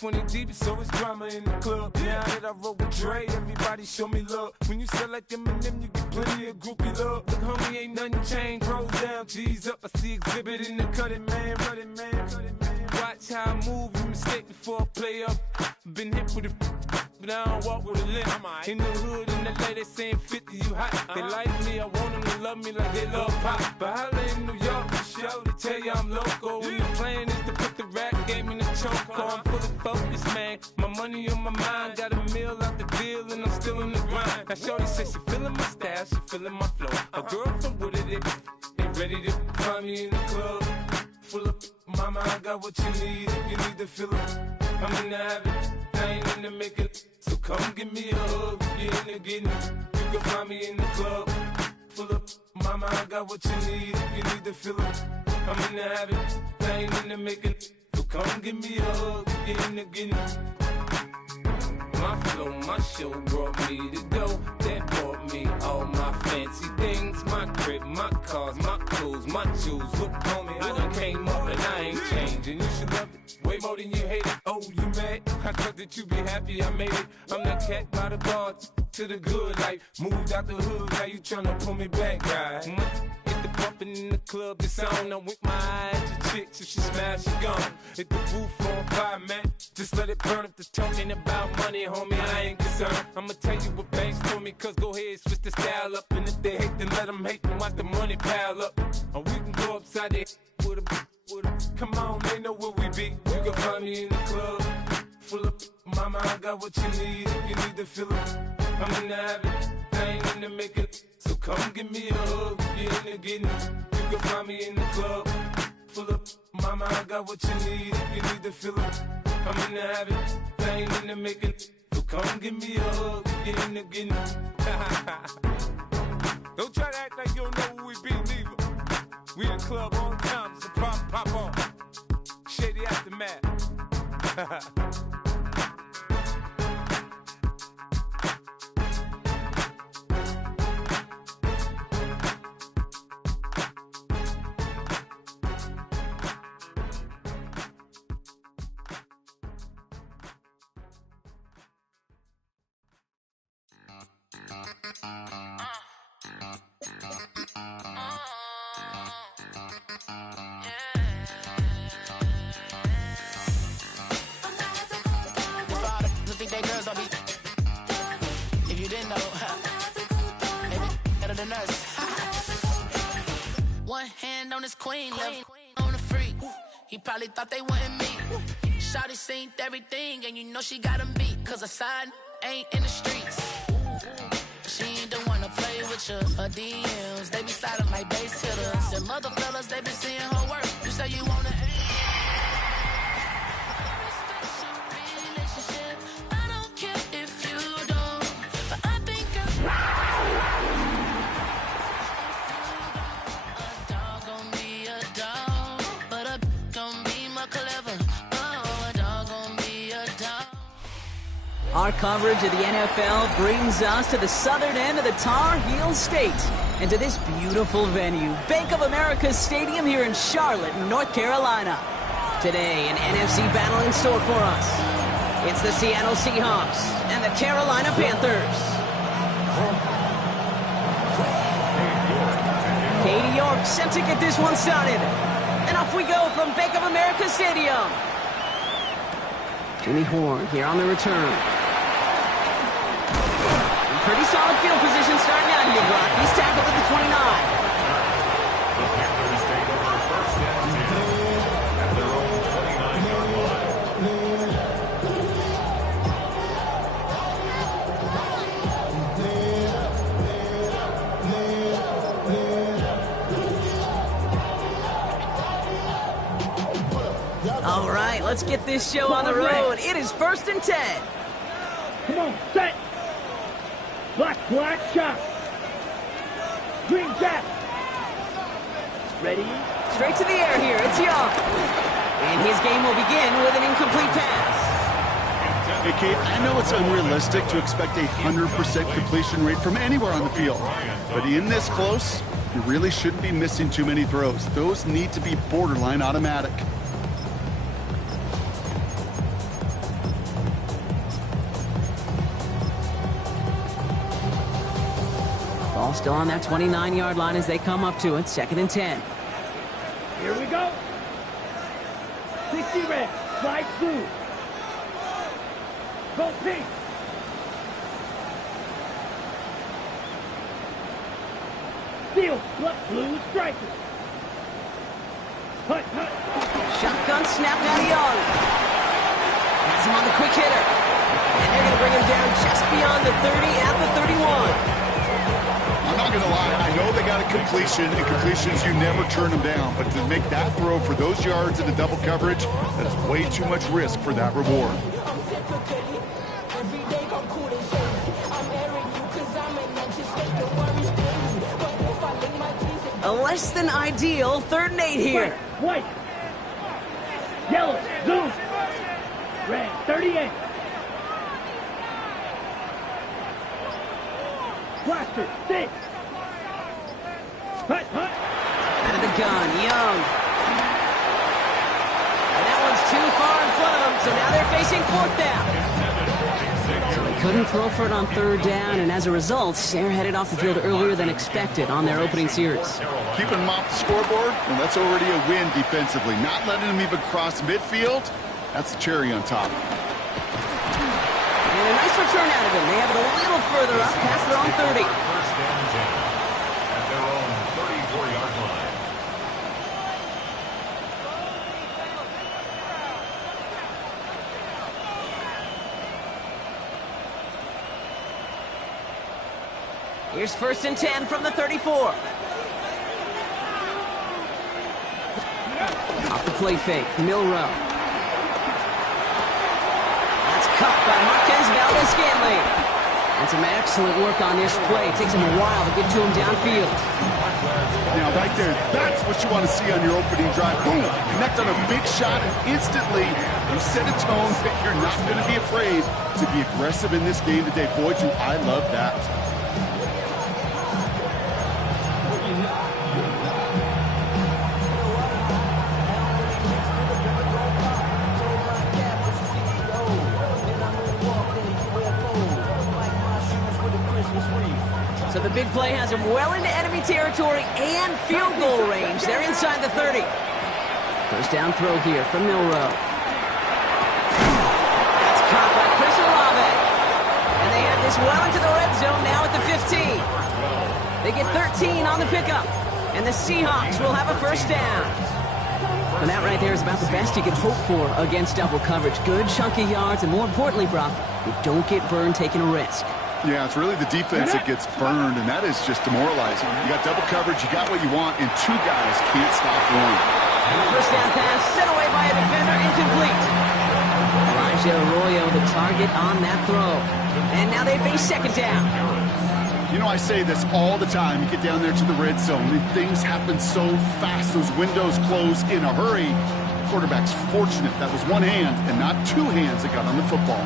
20 deep, so it's drama in the club. Now that I roll with Dre, everybody show me love. When you sell like them and them, you get plenty of groupie love. Look, homie, ain't nothing changed. Rolls down, G's up. I see exhibit in the cutting, man. Running, man. Watch how I move, you mistake before I play up. Been hit with it, but I don't walk with a limp. In the hood, in the lady saying 50, you hot. They like me, I want them to love me like they love pop. But holla in New York, for show, they tell you I'm local. And the plan is to put the rap game in the choke. I'm fully focused, man. My money on my mind, got a meal out the deal, and I'm still in the grind. Now shorty says she feeling my style, she feeling my flow. A girl from Wooded, they ready to find me in the club. Full of mama, I got what you need if you need to fill it. I'm in the habit, I ain't in the making. So come give me a hug, if you're in the getting. You can find me in the club. Full of mama, I got what you need if you need to fill it. I'm in the habit, I ain't in the making. So come give me a hug, if you're in the getting. My flow, my show brought me the dough that bought me all my fancy things. My crib, my cars, my clothes, my shoes. Look, homie, I done came up and I ain't changing. You should love it way more than you hate it. Oh, you mad? I thought that you be happy I made it. I'm that cat by the bar to the good life. Moved out the hood, now you tryna pull me back, guy. Hit the bumpin' in the club, the sound. I'm with my eyes to chicks. If she smash, she gone. Hit the roof on fire, man. Just let it burn. If they're talking about money, homie, I ain't concerned. I'ma tell you what banks told me, cause go ahead, switch the style up. And if they hate, then let them hate, then watch the money pile up. Or we can go upside there with a. Come on, they know where we be. You can find me in the club. Full of mama, I got what you need if you need to fill it. I'm in the habit, I ain't in the making. So come give me a hug if you're in the getting. You can find me in the club. Full of mama, I got what you need if you need to fill it. I'm in the habit, I ain't in the making. So come give me a hug if you're in the getting. Don't try to act like you don't know who we be, neither. We in the club on time, so pop on. Shady Aftermath. If you didn't know, maybe better than us. One hand on his queen, left on the freak. He probably thought they wanted me. Shawty seen everything, and you know she got him beat. Cause her side ain't in the streets. She ain't the one to play with you. Her DMs, they be silent like bass hitters. And mother fellas, they be seeing her work. You say you wanna Our coverage of the NFL brings us to the southern end of the Tar Heel State and to this beautiful venue, Bank of America Stadium here in Charlotte, North Carolina. Today, an NFC battle in store for us. It's the Seattle Seahawks and the Carolina Panthers. Katie York set to get this one started. And off we go from Bank of America Stadium. Jimmy Horn here on the return. Pretty solid field position starting out here, Brock. He's tackled at the 29. All right, let's get this show on the road. It is 1st and 10. Come on, set. Black shot. Green jack. Ready? Straight to the air here. It's Young. And his game will begin with an incomplete pass. Hey, Kate, I know it's unrealistic to expect a 100% completion rate from anywhere on the field. But in this close, you really shouldn't be missing too many throws. Those need to be borderline automatic. Ball still on that 29-yard line as they come up to it. 2nd and 10. Here we go. 60 red. Slide through. Go pink. Field. Blue striker. Hut, hut. Shotgun snap now to Young. Has him on the quick hitter. And they're going to bring him down just beyond the 30 at the 31. I'm not going to lie, I know they got a completion, and completions, you never turn them down. But to make that throw for those yards in the double coverage, that's way too much risk for that reward. A less than ideal 3rd and 8 here. White. Yellow. Zoom. Red. 38. Blaster. 6. Hut, hut. Out of the gun, Young. And that one's too far in front of them, so now they're facing 4th down. So they couldn't throw for it on 3rd down, and as a result, Sayre headed off the field earlier than expected on their opening series. Keeping them off the scoreboard, well, that's already a win defensively. Not letting them even cross midfield, that's the cherry on top. And a nice return out of him. They have it a little further up past their own 30. First down 10 at their own 34-yard line. Here's 1st and 10 from the 34. Off the play fake, Milrow. That's caught by Marquez Valdez-Scantling. And some excellent work on this play. It takes him a while to get to him downfield. Now, right there, that's what you want to see on your opening drive. Boom! Connect on a big shot, and instantly you set a tone that you're not going to be afraid to be aggressive in this game today. Boy, do I love that. So the big play has him well into enemy territory and field goal range. They're inside the 30. 1st down throw here from Milrow. That's caught by Chris Olave. And they have this well into the red zone now at the 15. They get 13 on the pickup. And the Seahawks will have a 1st down. And that right there is about the best you can hope for against double coverage. Good chunky yards, and more importantly, Brock, you don't get burned taking a risk. Yeah, it's really the defense that gets burned, and that is just demoralizing. You got double coverage, you got what you want, and 2 guys can't stop one. 1st down pass sent away by a defender, incomplete. Elijah Arroyo, the target on that throw. And now they face 2nd down. You know, I say this all the time. You get down there to the red zone, and things happen so fast. Those windows close in a hurry. Quarterback's fortunate that was 1 hand and not 2 hands that got on the football.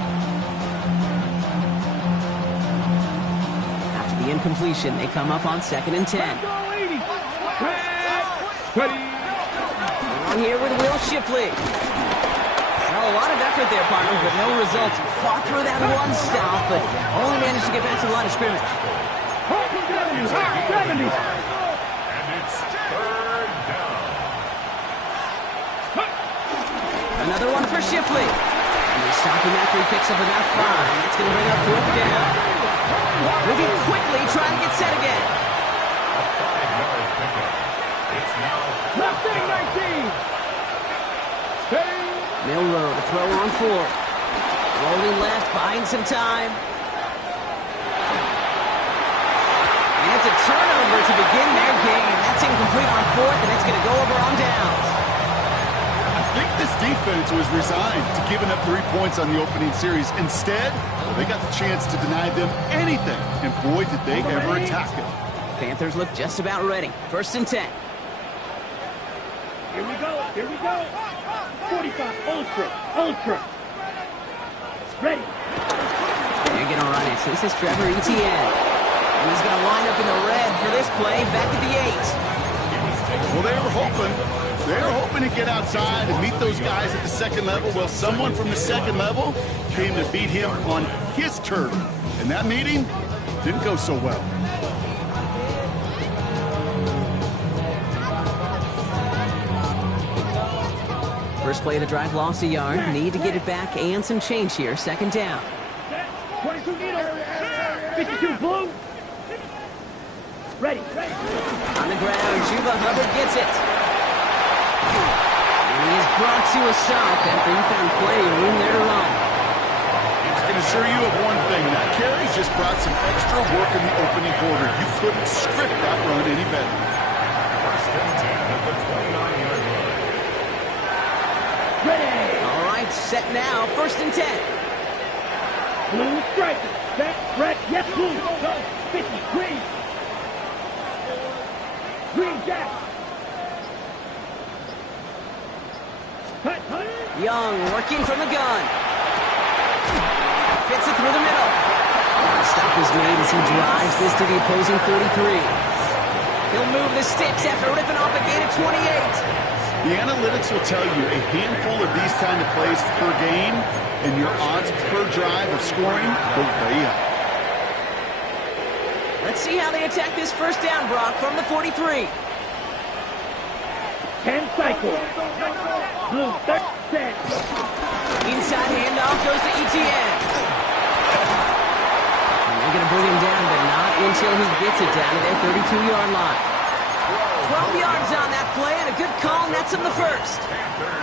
The incompletion, they come up on 2nd and 10. On here with Will Shipley. Well, a lot of effort there, partner, but no results. Fought through that one stop, but only managed to get back to the line of scrimmage. 70. And it's 3rd down. Another one for Shipley. And they stop him after he picks up about 5. That's going to bring up 4th down. Moving quickly, trying to get set again. A 5-yard pickup. It's now Left thing 19. Milrow to throw on 4th. Rolling left, buying some time. And it's a turnover to begin their game. That's incomplete on 4th, and it's going to go over on downs. I think this defense was resigned to giving up 3 points on the opening series. Instead, well, they got the chance to deny them anything, and boy, did they ever attack it. Panthers look just about ready. 1st and 10. Here we go. 45. Ultra. Ready. They're going to run it. So this is Trevor Etienne. And he's going to line up in the red for this play back at the 8. Well, they were hoping to get outside and meet those guys at the 2nd level. Well, someone from the 2nd level came to beat him on his turf. And that meeting didn't go so well. First play of the drive, lost a yard. Need to get it back and some change here. Second down. 22 needle. 52 blue. Ready. On the ground, Juba Hubbard gets it. And he is brought to a stop after he found plenty of room there to run. I can assure you of one thing. That carry just brought some extra work in the opening quarter. You couldn't script that run any better. First and 10 at the 29-yard line. Ready. All right, set now. First and 10. Blue striker. Set. Red. Yes, blue. Go. 50. Green. Green jack. Hut. Young working from the gun. Fits it through the middle. And the stop is made as he drives this to the opposing 43. He'll move the sticks after ripping off a gain of 28. The analytics will tell you a handful of these kind of plays per game, and your odds per drive of scoring go way up. Let's see how they attack this first down, Brock, from the 43. 10 cycles. Blue. Set. Inside handoff goes to Etienne. And they're going to bring him down, but not until he gets it down to their 32-yard line. 12 yards on that play, and a good call nets him the first.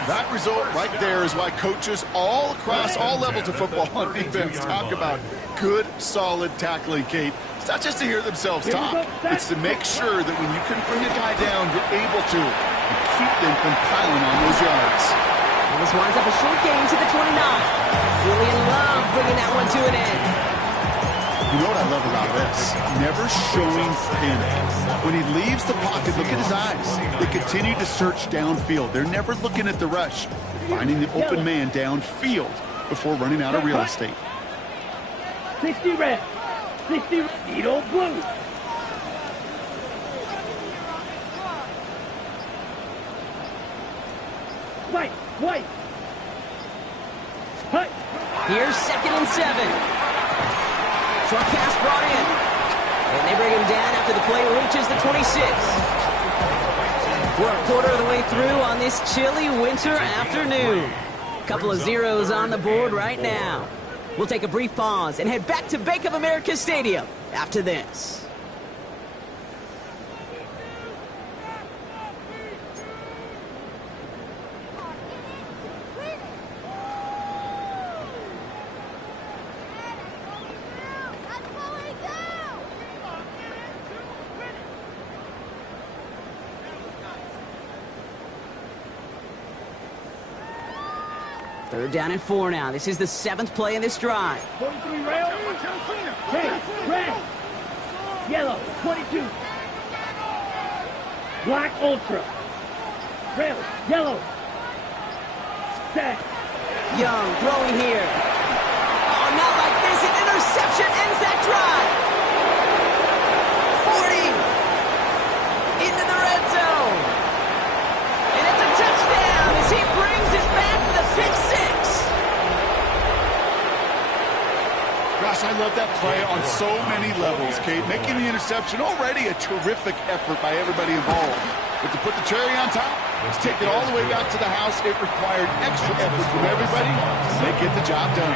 That result right there is why coaches all across all levels of football on defense talk about good, solid tackling, Kate. It's not just to hear themselves talk. It's to make sure that when you can bring a guy down, you're able to and keep them from piling on those yards. And this winds up a short gain to the 29. Julian Love bringing that one to an end. You know what I love about this? Never showing panic. When he leaves the pocket, look at his eyes. They continue to search downfield. They're never looking at the rush. They're finding the open man downfield before running out of real estate. 60 red. 60 needle blue. White. Hut. Here's 2nd and 7. Short pass brought in. And they bring him down after the play reaches the 26. We're a quarter of the way through on this chilly winter afternoon. Couple of zeros on the board right now. We'll take a brief pause and head back to Bank of America Stadium after this. Third down and 4 now. This is the 7th play in this drive. 43 rail. Hey, red. Yellow. 22. Black ultra. Rail. Yellow. Set. Young throwing here. Oh, not like this. An interception ends that drive. 40. Into the red zone. And it's a touchdown as he brings it back to the pick 6. Gosh, I love that play on so many levels, Kate. Making the interception, already a terrific effort by everybody involved. But to put the cherry on top, to take it all the way back to the house, it required extra effort from everybody. They get the job done.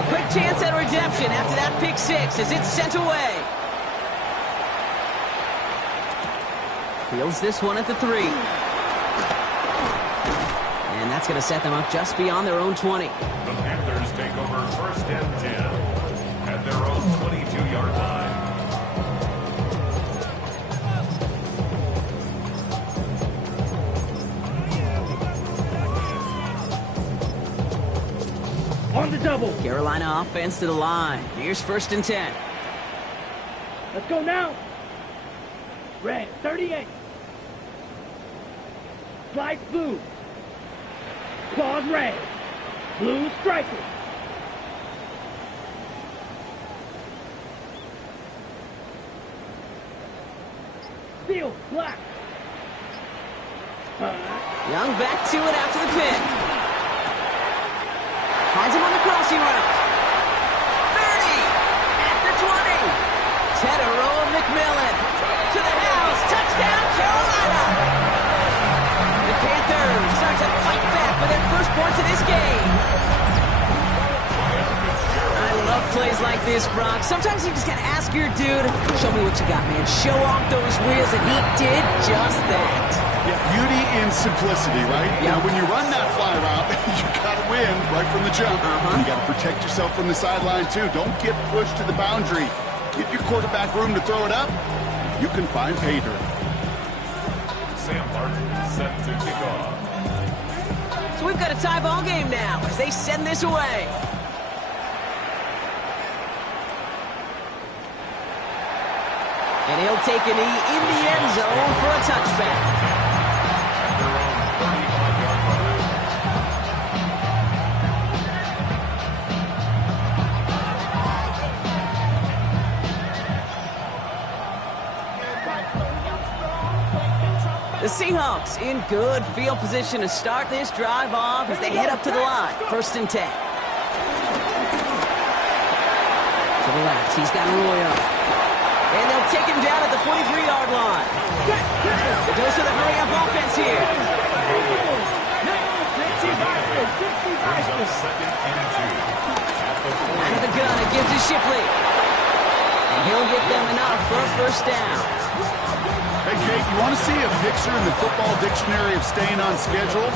A quick chance at redemption after that pick 6 as it's sent away. Fields this one at the 3. And that's going to set them up just beyond their own 20. The Panthers take over first and 10 at their own 22-yard line. On the double. Carolina offense to the line. Here's first and 10. Let's go now. Red. 38. Slide blue. Claws red. Blue striker. Steel black. Young back to it after the pick. Finds him on the crossing route. 30 at the 20. Tedero McMillan to the house. Touchdown, Carolina. The points in this game. I love plays like this, Brock. Sometimes you just gotta ask your dude, show me what you got, man. Show off those wheels, and he did just that. Yeah, beauty in simplicity, right? Yeah. Now, when you run that fly route, you gotta win right from the jump. You gotta protect yourself from the sideline, too. Don't get pushed to the boundary. Give your quarterback room to throw it up. You can find pay dirt. Sam Martin set to kick off. So we've got a tie ball game now as they send this away. And he'll take a knee in the end zone for a touchback. At their own 35-yard line. The Seahawks in good field position to start this drive off as they head up to the line. 1st and 10. To the left, he's got Roy up. And they'll take him down at the 43-yard line. It goes to the hurry-up offense here. Brings up 2nd and 2. Out of the gun, it gives to Shipley. And he'll get them enough for a 1st down. Hey, Kate, you want to see a picture in the football dictionary of staying on schedule?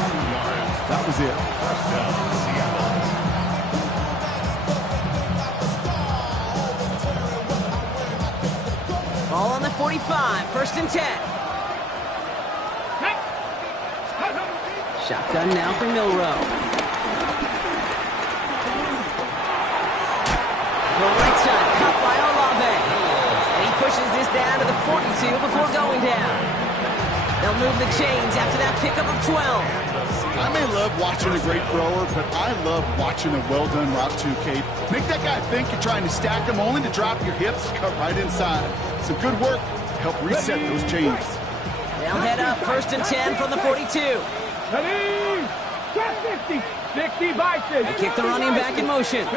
That was it. 1st down, Seattle. Ball on the 45, 1st and 10. Shotgun now for Milrow. The right side, cut by Olave. And he pushes this down to the 42 before going down. They'll move the chains after that pickup of 12. I may love watching a great thrower, but I love watching a well-done route too, Kate. Make that guy think you're trying to stack him only to drop your hips and cut right inside. Some good work to help reset those chains. They'll head up 1st and 10 from the 42. Ready? 50. 60 biceps. They kick the running back in motion.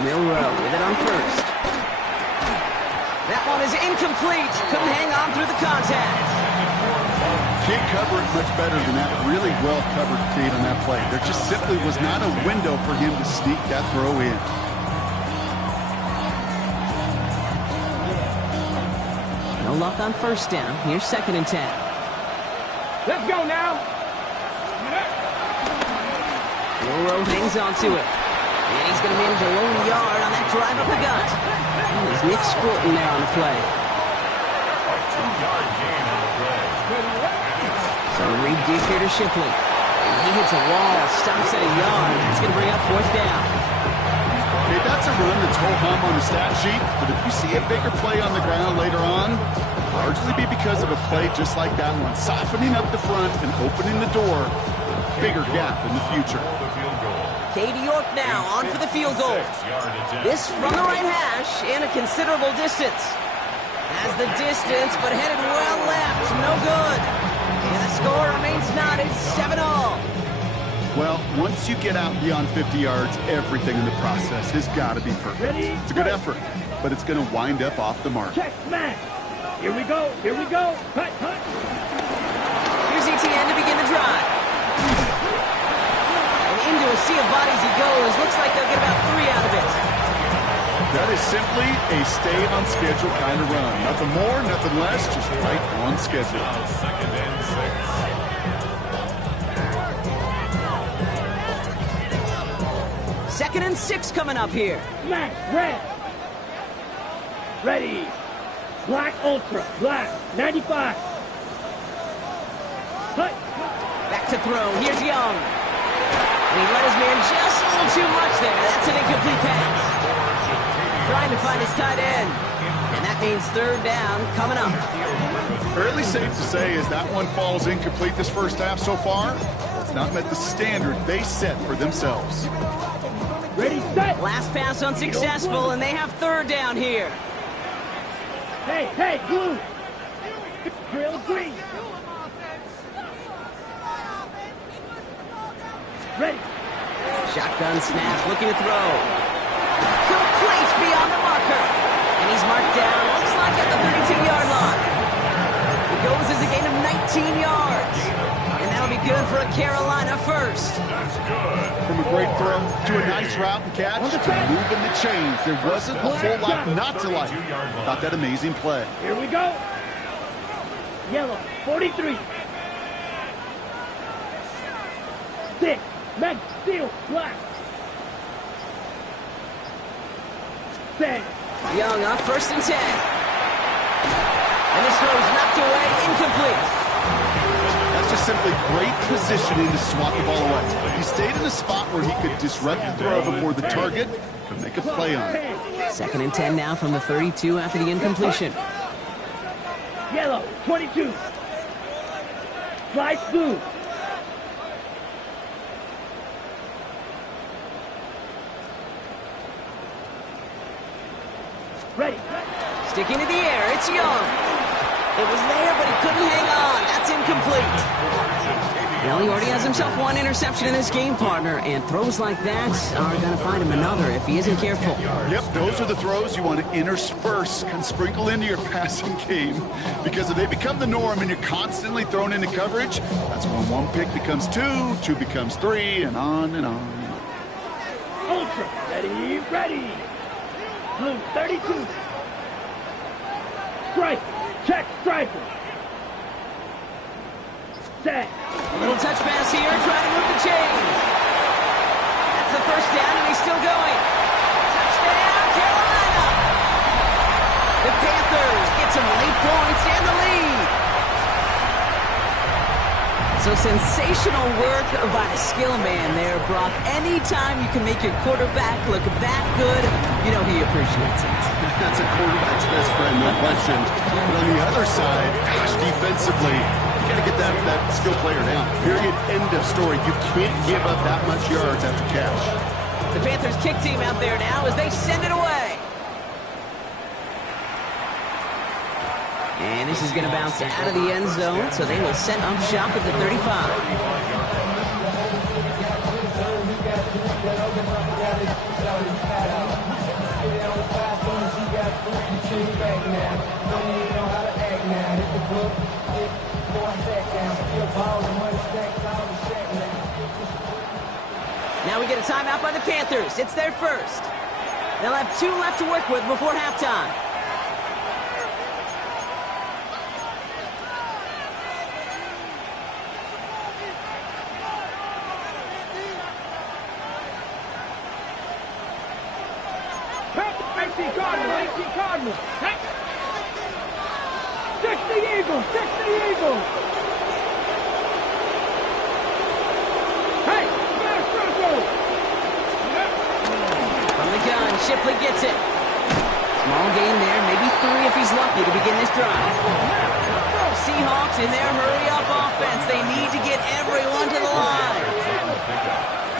Milrow with it on 1st. That one is incomplete. Couldn't hang on through the contact. Can't cover it much better than that. Really well covered, Kate, on that play. There just simply was not a window for him to sneak that throw in. No luck on 1st down. Here's 2nd and 10. Let's go now. Milrow hangs on to it. And he's going to manage a lone yard on that drive up the gut. There's Nick Scruton there on the play. A 2-yard gain on the play. So read deep here to Shipley. And he hits a wall, stops at a yard. That's going to bring up 4th down. Okay, that's a run that's ho-hum on the stat sheet, but if you see a bigger play on the ground later on, largely be because of a play just like that one, softening up the front and opening the door, bigger gap in the future. The field goal. Katie York now on for the field goal. 6-yard attempt. This from the right hash and a considerable distance. Has the distance, but headed well left. No good. And the score remains knotted 7-all. Well, once you get out beyond 50 yards, everything in the process has got to be perfect. It's a good effort, but it's going to wind up off the mark. Check, smash. Here we go. Here we go. Cut, cut. Here's ETN to begin the drive. And into a sea of bodies he goes. Looks like they'll get about 3 out of it. That is simply a stay-on-schedule kind of run. Nothing more, nothing less, just right on schedule. Now 2nd and 6. 2nd and 6 coming up here. Smash, red. Ready. Black Ultra, black, 95. Cut. Back to throw. Here's Young. And he let his man just a little too much there. That's an incomplete pass. Trying to find his tight end. And that means 3rd down coming up. Fairly safe to say as that one falls incomplete this first half so far, it's not met the standard they set for themselves. Ready, set. Last pass unsuccessful, and they have 3rd down here. Hey, hey, blue. Drill green. Ready. Shotgun snap, looking to throw. Complete beyond the marker. And he's marked down, looks like at the 32-yard line. It goes as a gain of 19 yards. And That'll be good for a Carolina first. That's good. From a great throw to a nice route and catch to moving the chains. There wasn't a whole lot not to like about that amazing play. Here we go. Yellow, 43. 6. Men, steel, black. 10. Young on 1st and 10. And this throw is knocked away, incomplete. That's just simply great positioning to swat the ball away. He stayed in a spot where he could disrupt the throw before the target could make a play on it. 2nd and 10 now from the 32 after the incompletion. Yellow, 22. Slice blue. Ready. Sticking to the air, it's Young. It was there, but he couldn't hang on. That's incomplete. Well, he already has himself one interception in this game, partner, and throws like that are going to find him another if he isn't careful. Yep, those are the throws you want to intersperse and sprinkle into your passing game, because if they become the norm and you're constantly thrown into coverage, that's when one pick becomes two becomes three, and on and on and on. Ultra. Ready, ready. Blue, 32. Strike. Check striker. Set. A little touch pass here, trying to move the chains. That's the 1st down, and he's still going. Touchdown, Carolina! The Panthers get some late points and the lead. So sensational work by the skill man there, Brock. Anytime you can make your quarterback look that good, you know he appreciates it. That's a quarterback's best friend, no question. But on the other side, gosh, defensively, you got to get that skill player down. Period. End of story. You can't give up that much yards after catch. The Panthers kick team out there now as they send it away. And this is going to bounce out of the end zone, so they will set up shop at the 35. Now we get a timeout by the Panthers. It's their first. They'll have 2 left to work with before halftime. Cardinal. Hey. Six the Eagles. Hey, Mass Bronco. From the gun, Shipley gets it. Small gain there, maybe 3 if he's lucky to begin this drive. Seahawks in their hurry-up offense. They need to get everyone to the line.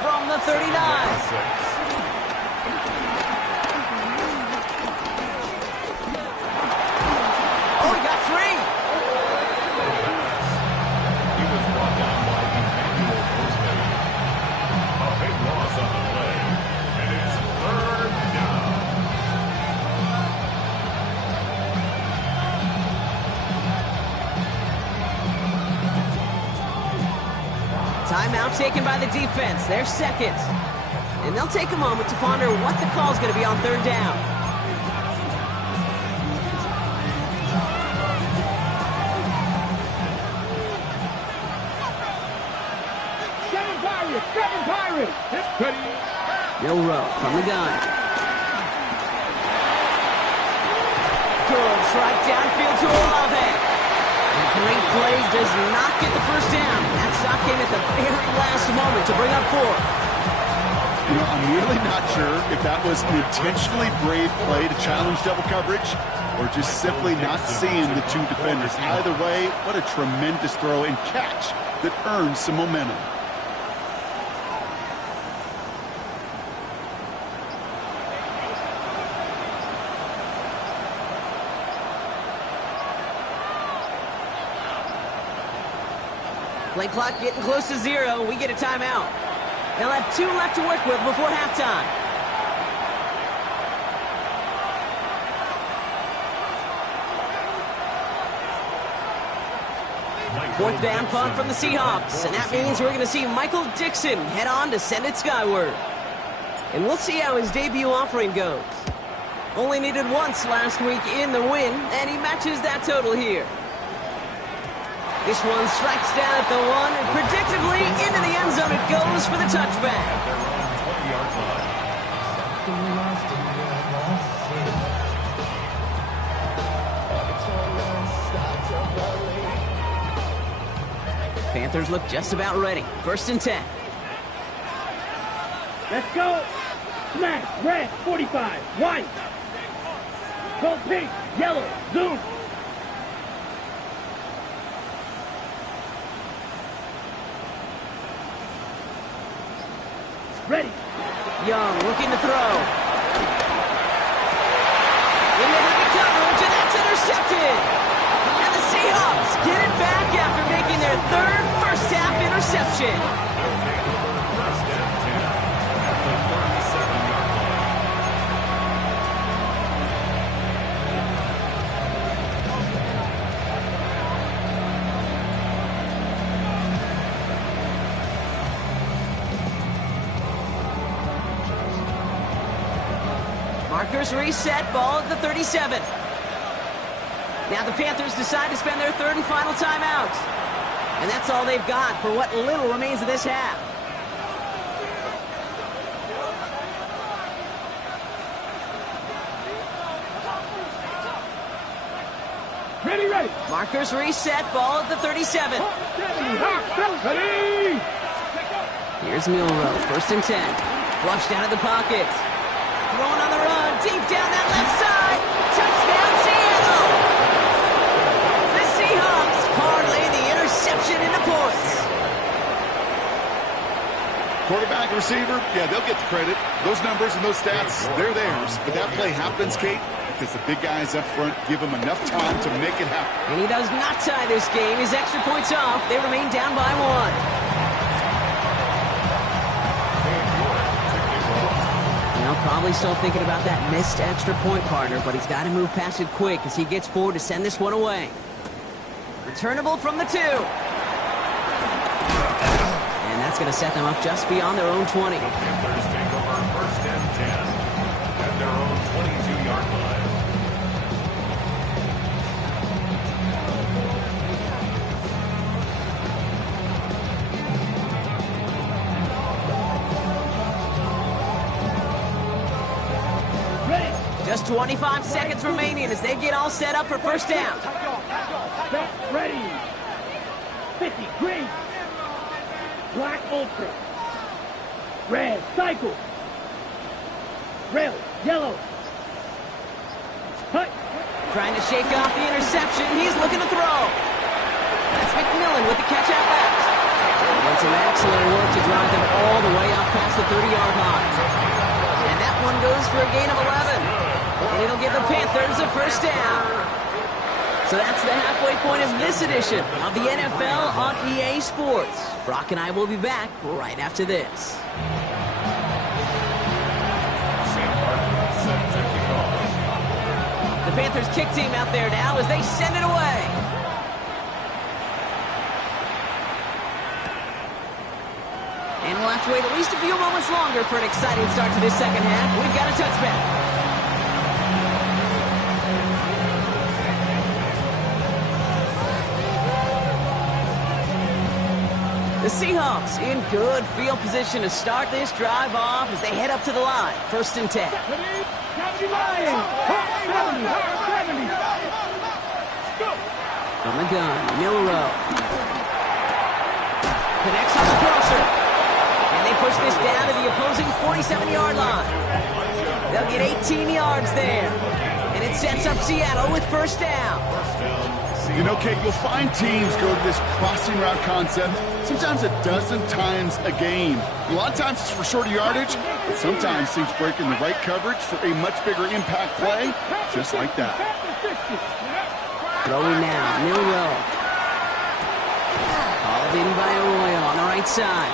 From the 39. Timeout taken by the defense. They're second. And they'll take a moment to ponder what the call is going to be on 3rd down. Seven Pirates. Milrow from the gun. Good strike downfield to Olave. A great play does not get the 1st down. That stop came at the very last moment to bring up 4. You know, I'm really not sure if that was an intentionally brave play to challenge double coverage or just simply not seeing the 2 defenders. Either way, what a tremendous throw and catch that earns some momentum. Play clock getting close to 0. We get a timeout. They'll have 2 left to work with before halftime. Fourth down punt from the Seahawks, and that means we're going to see Michael Dixon head on to send it skyward. And we'll see how his debut offering goes. Only needed once last week in the win, and he matches that total here. This one strikes down at the 1, and predictably into the end zone it goes for the touchback. Panthers look just about ready. 1st and 10. Let's go. Smash, red, 45, white. Gold, pink, yellow, zoom. Ready. Young looking to throw. In there with the coverage, and that's intercepted. And the Seahawks get it back after making their 3rd first-half interception. Markers reset, ball at the 37. Now the Panthers decide to spend their 3rd and final timeout. And that's all they've got for what little remains of this half. Ready, ready. Markers reset, ball at the 37. Ready. Here's Milrow, 1st and 10. Flushed out of the pocket. Throwing on the run, deep down that left side. Touchdown, Seattle! The Seahawks parlay the interception into points. Quarterback, receiver, yeah, they'll get the credit. Those numbers and those stats, they're theirs. But that play happens, Kate, because the big guys up front give him enough time to make it happen. And he does not tie this game. His extra points off. They remain down by 1. Probably still thinking about that missed extra point, partner, but he's got to move past it quick as he gets forward to send this one away. Returnable from the 2. And that's going to set them up just beyond their own 20. The Panthers take over 1st and 10 at their own 22-yard line. Just 25 seconds remaining as they get all set up for 1st down. Set, ready. 50, green. Black, ultra. Red, cycle. Red, yellow. Hut. Trying to shake off the interception. He's looking to throw. That's McMillan with the catch out left. And some excellent work to drive them all the way up past the 30-yard line. And that one goes for a gain of 11. And it'll give the Panthers a 1st down. So that's the halfway point of this edition of the NFL on EA Sports. Brock and I will be back right after this. The Panthers kick team out there now as they send it away. And we'll have to wait at least a few moments longer for an exciting start to this 2nd half. We've got a touchback. The Seahawks in good field position to start this drive off as they head up to the line. 1st and 10. From the gun, Milrow. Connects on the crosser. And they push this down to the opposing 47-yard line. They'll get 18 yards there. And it sets up Seattle with 1st down. You know, Kate, you'll find teams go to this crossing route concept sometimes a dozen times a game. A lot of times it's for shorter yardage, but sometimes teams break in the right coverage for a much bigger impact play, just like that. Throwing now, Milrow. Hauled in by Arroyo on the right side.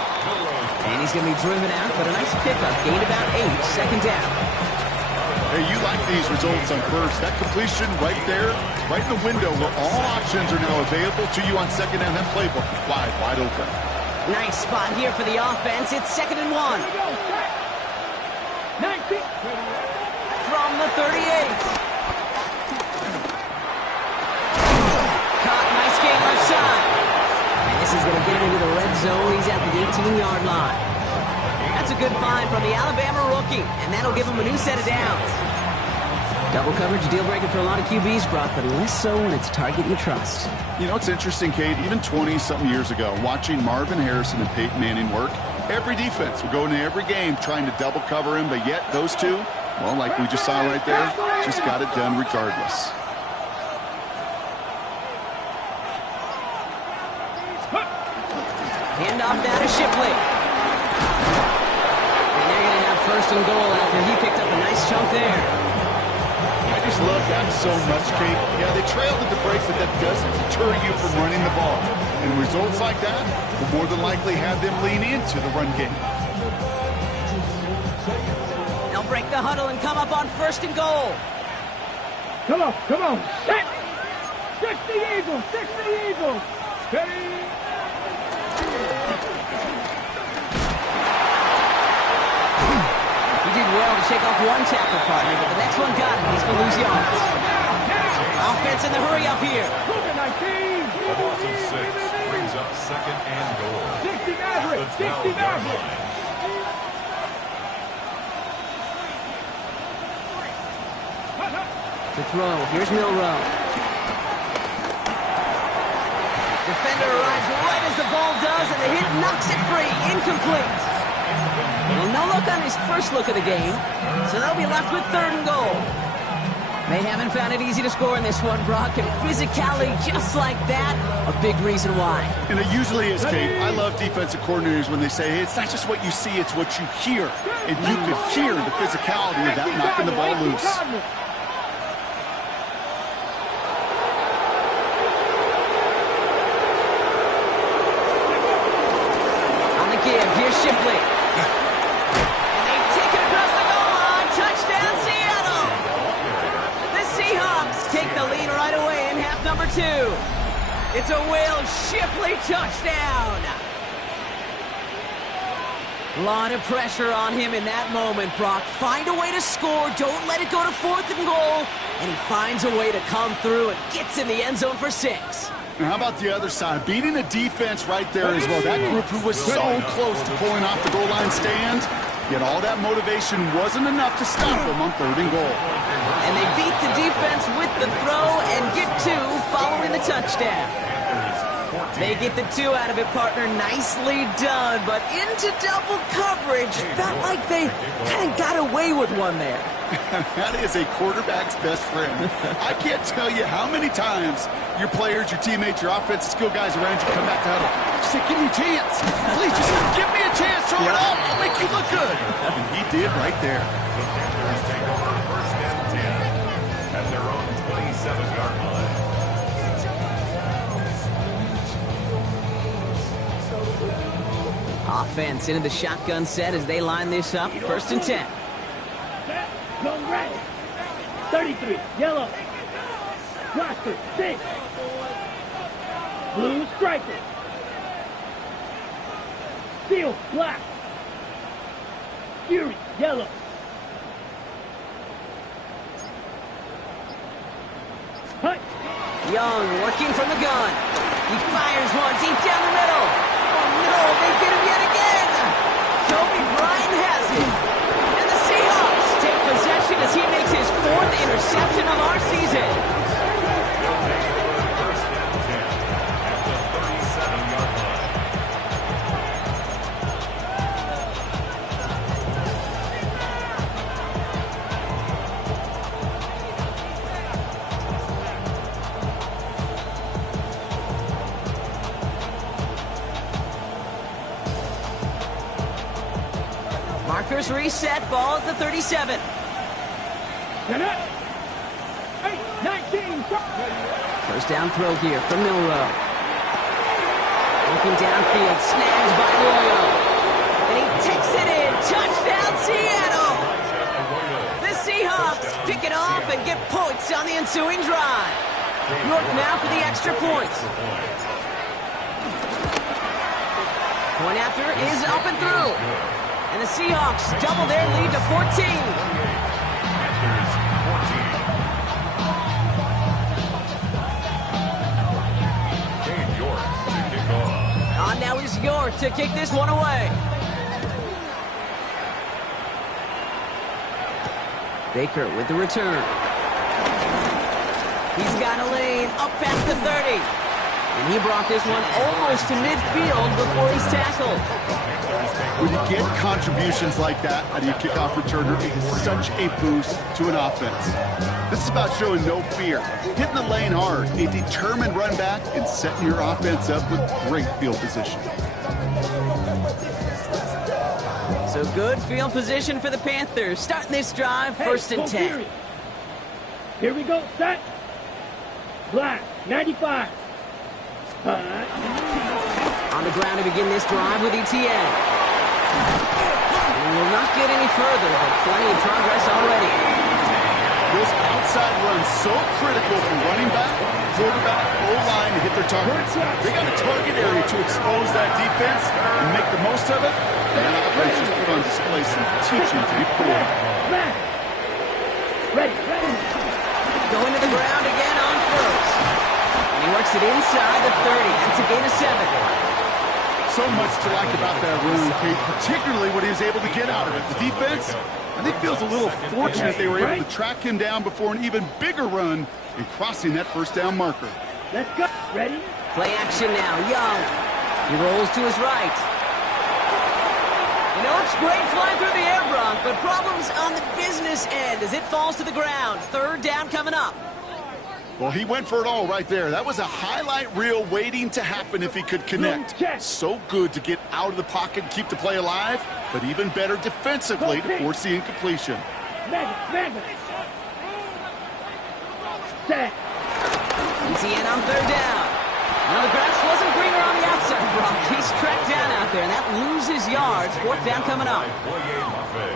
And he's going to be driven out, but a nice pickup. Gained about 8, 2nd down. Hey, you like these results on first. That completion right there, right in the window where all options are now available to you on second down. That playbook wide open. Nice spot here for the offense. It's 2nd and 1. 19. From the 38. Caught, nice game left side. And this is going to get him into the red zone. He's at the 18-yard line. That's a good find from the Alabama rookie, and that'll give him a new set of downs. Double coverage, deal breaker for a lot of QBs, Brock, but less so when it's a target you trust. You know, it's interesting, Kate, even 20-something years ago, watching Marvin Harrison and Peyton Manning work, every defense would go into every game trying to double cover him, but yet those two, well, like we just saw right there, just got it done regardless. Hand off now to Shipley. And they're going to have 1st and goal after he picked up a nice chunk there. I just love that so much, Kate. Yeah, they trailed at the break, but that doesn't deter you from running the ball. And results like that will more than likely have them lean into the run game. They'll break the huddle and come up on 1st and goal. Come on. Set. 6 the Eagles. Ready. He did well to shake off one tackle partner, but the next one got him. He's going to lose yards. Offense in the hurry up here. 6 brings up 2nd and goal. 60 Maverick. 60 Maverick. To throw. Here's Milrow. Defender arrives right as the ball does, and the hit knocks it free. Incomplete. Well, no look on his first look of the game, so they'll be left with 3rd and goal. They haven't found it easy to score in this one, Brock, and physicality just like that, a big reason why. And it usually is, Kate. I love defensive coordinators when they say, hey, it's not just what you see, it's what you hear. And you could hear the physicality of that knocking the ball loose. On the give, here's Shipley. And they take it across the goal line. Touchdown, Seattle. The Seahawks take the lead right away in half number 2. It's a Will Shipley touchdown. A lot of pressure on him in that moment, Brock. Find a way to score. Don't let it go to 4th and goal. And he finds a way to come through and gets in the end zone for 6. And how about the other side? Beating a defense right there as well. That group who was so close to pulling off the goal line stand, yet all that motivation wasn't enough to stop them on 3rd and goal. And they beat the defense with the throw and get 2 following the touchdown. They get the 2 out of it, partner. Nicely done, but into double coverage. Felt like they kind of got away with one there. That is a quarterback's best friend. I can't tell you how many times your players, your teammates, your offensive skill guys around you come back to huddle. Just say, give me a chance. Please, just give me a chance. Throw it up. I'll make you look good. And he did right there. The Panthers take over 1st and 10 at their own 27-yard line. Offense into the shotgun set as they line this up. 1st and 10. Go red. 33, yellow. Roster, 6. Blue striker. Steel, black. Fury, yellow. Hut. Young working from the gun. He fires one deep down the middle. Oh no, they get him yet again. Kobe Bryant has it. And the Seahawks take possession as he makes his 4th interception of our season. Markers reset, ball at the 37. 19. 1st down throw here from Milrow. Looking downfield, snagged by Royal. And he takes it in. Touchdown, Seattle! The Seahawks ensuing drive. York now for the extra point. Point after is up and through. And the Seahawks double their lead to 14. On now is York to kick this one away. Baker with the return. He's got a lane up past the 30. And he brought this one almost to midfield before he's tackled. When you get contributions like that out of your kickoff returner, it is such a boost to an offense. This is about showing no fear, hitting the lane hard, a determined run back, and setting your offense up with great field position. So good field position for the Panthers. Starting this drive, first and 10. Here we go, set. Black, 95. On the ground to begin this drive with ETN. We will not get any further, but plenty of progress already. Those outside runs so critical for running back, quarterback, O-line to hit their targets. They got a target area to expose that defense and make the most of it. And that offense just put on display some teaching to be poor. Ready. Going to the ground again on first. And he works it inside the 30. That's a gain of 7. So much to like about that run, Kate, particularly what he was able to get out of it. The defense, I think, feels a little fortunate they were able to track him down before an even bigger run and crossing that first down marker. Let's go. Ready? Play action now. Young. He rolls to his right. You know, it's great flying through the air, Bronk, but problems on the business end as it falls to the ground. Third down coming up. Well, he went for it all right there. That was a highlight reel waiting to happen if he could connect. So good to get out of the pocket and keep the play alive, but even better defensively to force the incompletion. Mega. Set. ETN on third down. Now the grass wasn't greener on the outside, Brock. He's tracked down out there, and that loses yards. Fourth down coming up.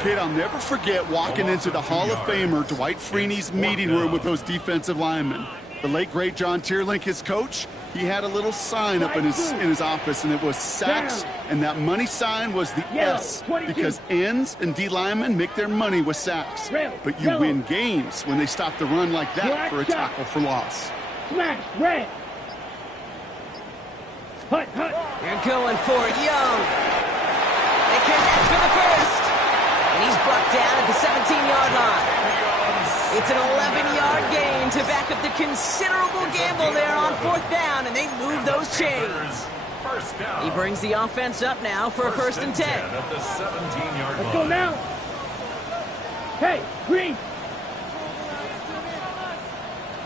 Kid, I'll never forget walking into the Hall of Famer Dwight Freeney's meeting room with those defensive linemen. The late, great John Tierlink, his coach, he had a little sign up in his office, and it was sacks, and that money sign was the S, because ends and D linemen make their money with sacks. But you win games when they stop the run like that for a tackle for loss. Smash, red. Hut. They're going for it, Young. They connect for the first. And he's brought down at the 17-yard line. It's an 11-yard gain to back up the considerable gamble there on fourth down, and they move those chains. He brings the offense up now for a first and 10. At the 17-yard line. Let's go now. Hey, green.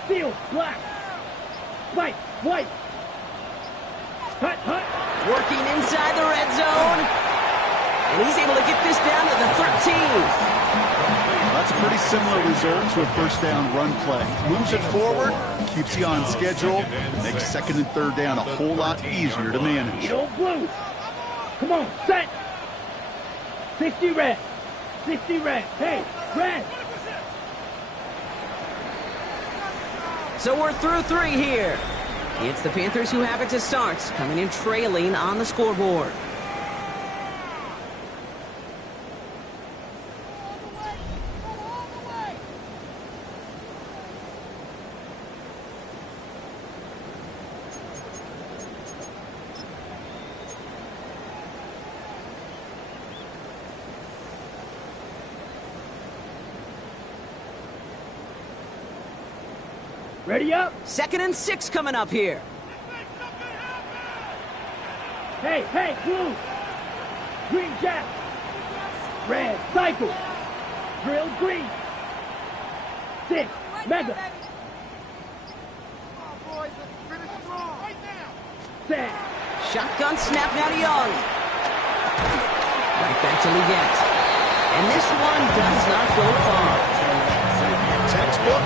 Steel, black. White. Hut. Working inside the red zone. And he's able to get this down to the 13. That's a pretty similar result to a first down run play. Moves it forward, keeps you on schedule, makes second and third down a whole lot easier to manage. Don't blue. Come on, set. 60 red. Hey, red. So we're through 3 here. It's the Panthers who have it to start, coming in trailing on the scoreboard. Ready up. Second and 6 coming up here. Hey, blue. Green jack. Red, cycle. Drill, green. 6, mega. Set. Shotgun snap now to Young. Right back to Leggett. And this one does not go far. Textbook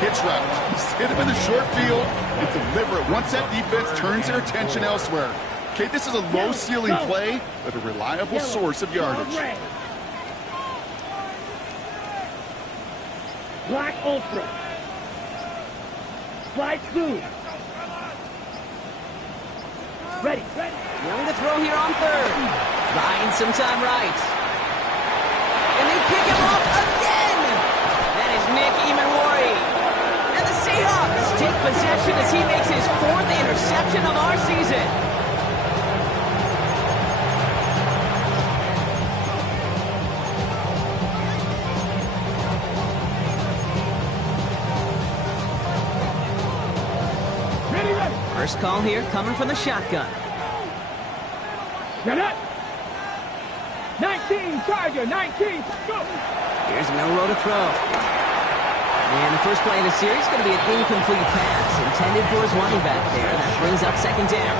hitch route. Just hit him in the short field and deliver it once that defense turns their attention elsewhere. Okay, this is a low ceiling play, but a reliable source of yardage. Black ultra. slide through. Ready. Young to throw here on third. Buying some time right. And they pick him off again. That is Nick Emanwari. And the Seahawks take possession as he makes his 4th interception of our season. First call here coming from the shotgun. Get up. 19, Charger, 19. Go. Here's Milroe to throw. And the first play of the series is going to be an incomplete pass intended for his running back there. That brings up 2nd down.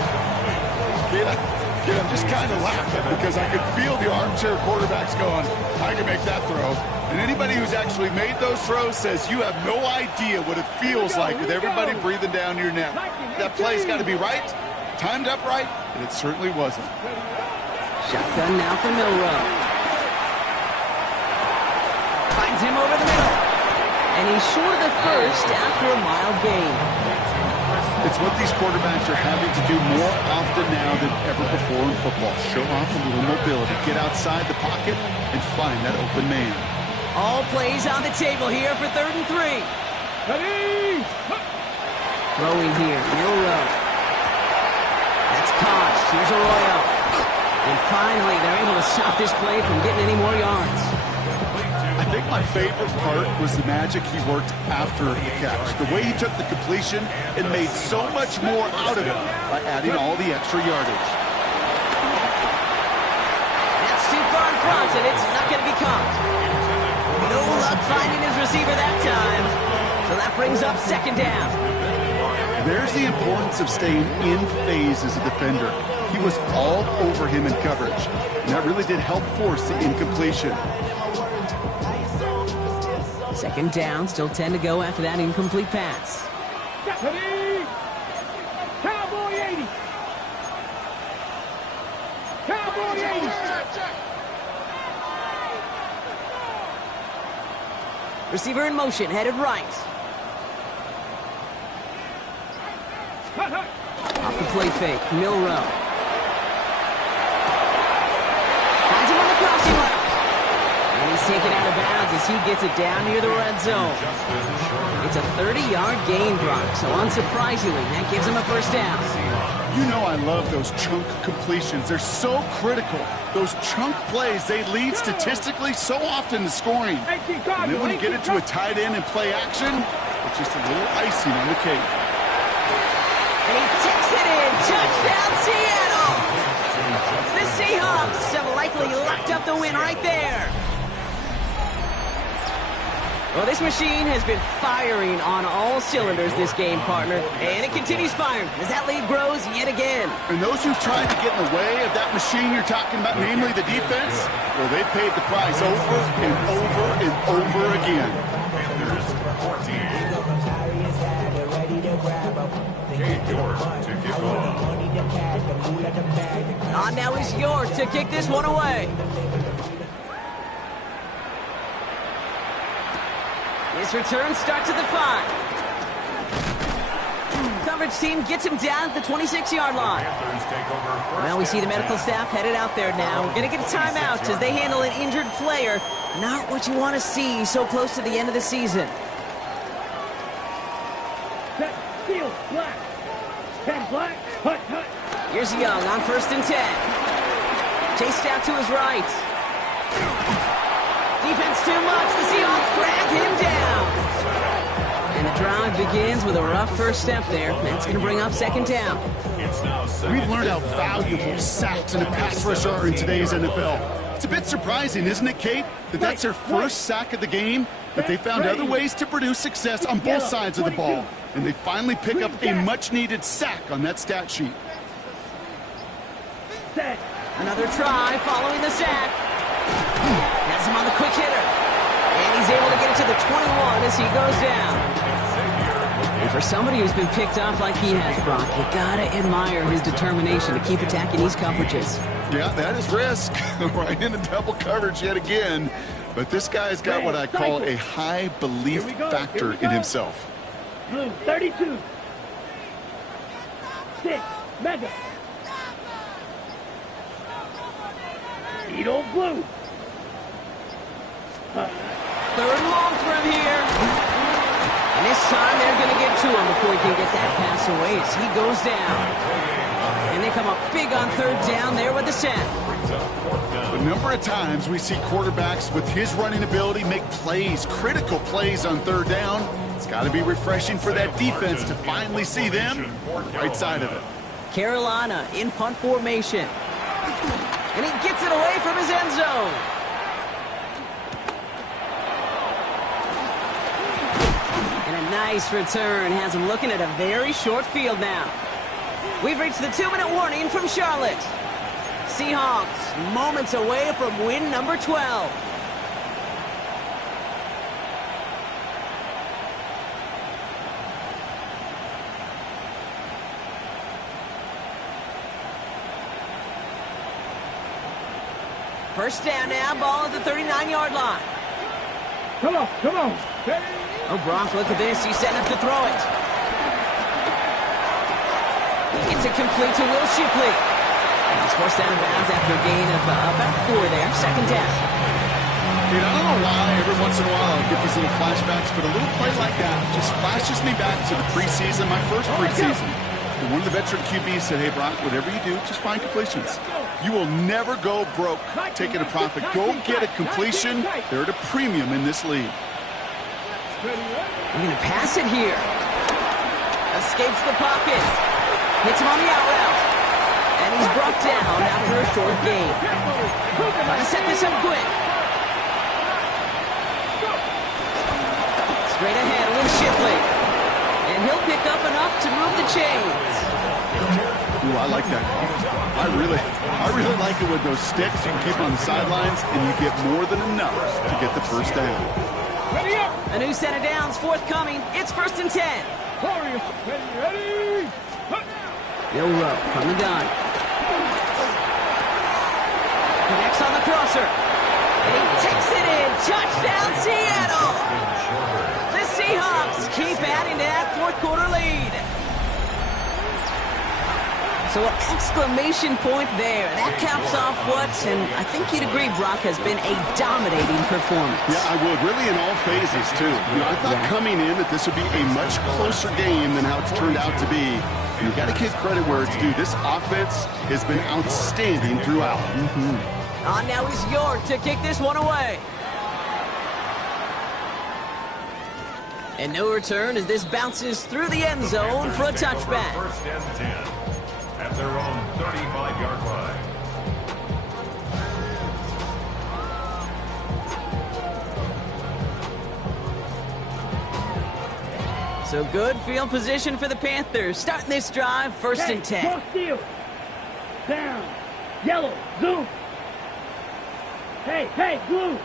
I'm just kind of laughing because I could feel the armchair quarterbacks going, I can make that throw. And anybody who's actually made those throws says you have no idea what it feels like with everybody breathing down your neck. That play's got to be right, timed up right, and it certainly wasn't. Shotgun now for Milroe. Finds him over the middle. And he's short of the first after a mild gain. It's what these quarterbacks are having to do more often now than ever before in football. Show off a little mobility, get outside the pocket, and find that open man. All plays on the table here for 3rd and 3. Ready. Throwing here, Milroe. That's Koch. Here's Arroyo. And finally, they're able to stop this play from getting any more yards. I think my favorite part was the magic he worked after the catch. The way he took the completion and made so much more out of it by adding all the extra yardage. That's too far in front, and it's not going to be caught. No luck finding his receiver that time. So that brings up 2nd down. There's the importance of staying in phase as a defender. He was all over him in coverage, and that really did help force the incompletion. 2nd down, still 10 to go after that incomplete pass. Ready. Cowboy 80. Cowboy 80. Receiver in motion, headed right. Off the play fake, Milroe. Finds him on the crossing route. And he's taken out of bounds as he gets it down near the red zone. It's a 30-yard gain, Brock, so unsurprisingly, that gives him a 1st down. You know I love those chunk completions. They're so critical. Those chunk plays, they lead statistically so often to scoring. And then when you get it to a tight end and play action, it's just a little icing on the cake. And he takes it in. Touchdown, Seattle! The Seahawks have likely locked up the win right there. Well, this machine has been firing on all cylinders this game, partner. And it continues firing as that lead grows yet again. And those who've tried to get in the way of that machine you're talking about, namely the defense, well, they've paid the price over and over and over again. On now is York to kick this one away. His return starts at the 5. Coverage team gets him down at the 26-yard line. Well, we see the medical staff headed out there now. We're going to get a timeout as they handle an injured player. Not what you want to see so close to the end of the season. Set, field, black. 10 black, hut, hut. Here's Young on 1st and 10. Chased out to his right. Defense too much. The Seahawks drag him down. And the drive begins with a rough first step there. That's going to bring up 2nd down. We've learned how valuable sacks and a pass rush are in today's NFL. It's a bit surprising, isn't it, Kate, that that's their first sack of the game, but they found other ways to produce success on both sides of the ball. And they finally pick up a much-needed sack on that stat sheet. Another try following the sack. Has him on the quick hitter. And he's able to get it to the 21 as he goes down. And for somebody who's been picked off like he has, Brock, you gotta admire his determination to keep attacking these coverages. Yeah, that is risk. Right into double coverage yet again. But this guy's got what I call a high belief factor in himself. Blue, 32. 6, Mega. Edo, blue. Third and long for him here. And this time they're going to get to him before he can get that pass away as he goes down. And they come up big on third down there with the set. A number of times we see quarterbacks with his running ability make plays, critical plays on third down. It's got to be refreshing for that defense to finally see them right side of it. Carolina in punt formation. And he gets it away from his end zone. And a nice return has him looking at a very short field now. We've reached the 2-minute warning from Charlotte. Seahawks moments away from win number 12. First down now, ball at the 39-yard line. Come on, come on. Oh, Brock, look at this. He's setting up to throw it. It's a complete to Will Shipley. He's forced out of bounds after a gain of about 4 there. Second down. Dude, I don't know why every once in a while I get these little flashbacks, but a little play like that just flashes me back to the preseason, my first preseason. And one of the veteran QBs said, hey, Brock, whatever you do, just find completions. You will never go broke taking a profit. Go get a completion. They're at a premium in this league. They're going to pass it here. Escapes the pocket. Hits him on the out route. And he's brought down after a short gain. Trying to set this up quick. Straight ahead with Shipley. And he'll pick up enough to move the chains. Ooh, I like that. I really like it with those sticks you can keep on the sidelines, and you get more than enough to get the first down. A new set of downs forthcoming. It's 1st and 10. Ready. Bill Rowe from the gun. Connects on the crosser. And he takes it in. Touchdown, Seattle. The Seahawks keep adding to that fourth quarter lead. So an exclamation point there. That caps off what, and I think you'd agree, Brock, has been a dominating performance. Yeah, I would. Really in all phases, too. You know, I thought coming in that this would be a much closer game than how it's turned out to be. And you got to give credit where it's due. This offense has been outstanding throughout. Now is York to kick this one away. And no return as this bounces through the end zone for a touchback. 1st and 10 at their own 35-yard line. So good field position for the Panthers. Starting this drive, 1st and 10. Cross field. Down. Yellow. Zoom. Hey, blue.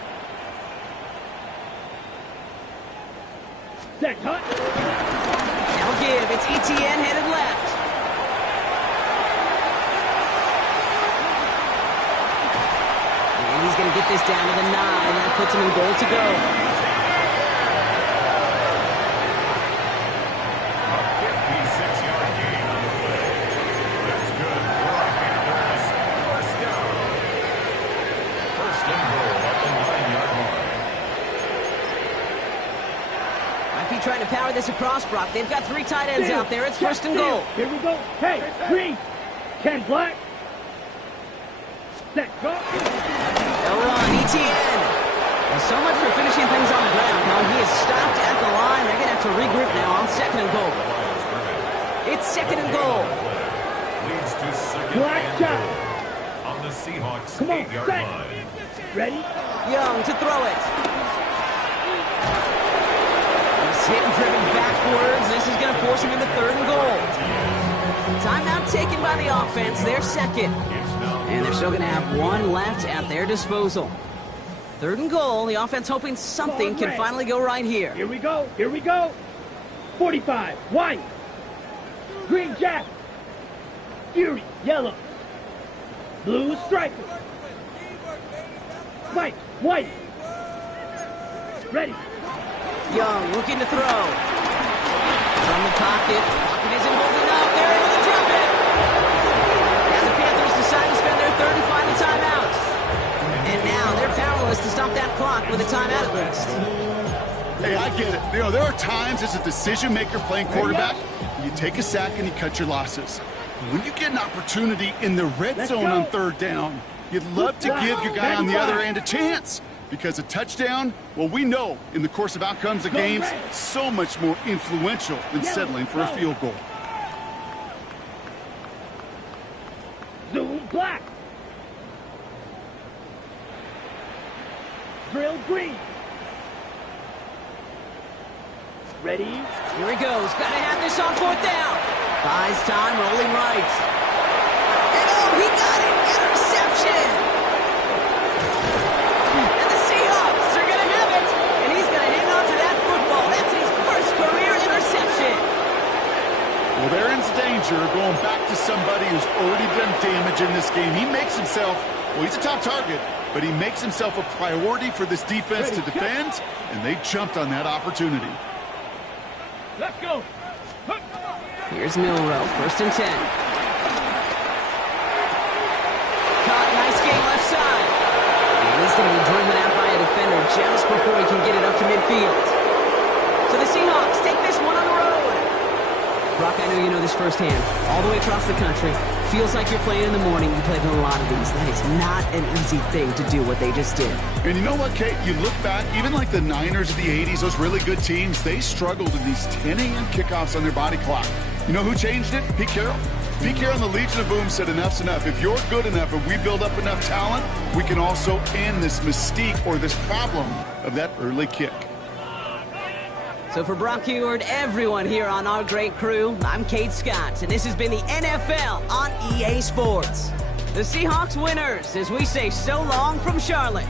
Set, cut. Now give. It's ETN headed left. And he's going to get this down to the 9. That puts him in goal to go. A 56-yard gain on the play. That's good for our Panthers. First down. First and goal at the 9-yard line. Might be trying to power this across, Brock. They've got 3 tight ends out there. It's 1st and goal. Here we go. Hey, green. Ken Black. Set, go. They'll run, ETN. Well, so much for finishing things on the ground. Now he is stopped at the line. They're going to have to regroup now on 2nd and goal. It's 2nd and goal. Leads to second Black and shot. goal on the Seahawks Come on, 8-yard set. line. Ready? Young to throw it. He's hit and driven backwards. This is going to force him into 3rd and goal. Timeout taken by the offense. They're second. And they're still going to have 1 left at their disposal. 3rd and goal. The offense hoping something can finally go right here. Here we go. 45. White. Green jacket. Fury. Yellow. Blue striker. White. Ready. Young looking to throw. From the pocket. Pocket isn't holding up. They're able to drop it. And the Panthers decide to spend their third and final timeout. And now they're powerless to stop that clock with a timeout at least. Hey, I get it. You know, there are times as a decision maker playing quarterback, you take a sack and you cut your losses. When you get an opportunity in the red zone on third down, you'd love to give your guy on the other end a chance. Because a touchdown, well, we know in the course of outcomes of games, so much more influential than settling for a field goal. Zoom black. Drill green. Ready? Here he goes. Gotta have this on fourth down. Buys time, rolling right. And oh, he got it! Interception! And the Seahawks are gonna have it! And he's gonna hang on to that football. That's his first career interception. Well, there ends danger going back to somebody who's already done damage in this game. He makes himself, well, he's a top target, but he makes himself a priority for this defense to defend, and they jumped on that opportunity. Let's go. Here's Milrow, 1st and 10. Caught, nice game left side. And he's going to be driven out by a defender just before he can get it up to midfield. So the Seahawks take this one on the road. Brock, I know you know this firsthand. All the way across the country. Feels like you're playing in the morning. You played in a lot of these. That is not an easy thing to do what they just did. And you know what, Kate? You look back, even like the Niners of the 80s, those really good teams, they struggled in these 10 a.m. kickoffs on their body clock. You know who changed it? Pete Carroll. Pete Carroll and the Legion of Boom said enough's enough. If you're good enough and we build up enough talent, we can also end this mystique or this problem of that early kick. So for Brock Huard, everyone here on our great crew, I'm Kate Scott, and this has been the NFL on EA Sports. The Seahawks winners as we say so long from Charlotte.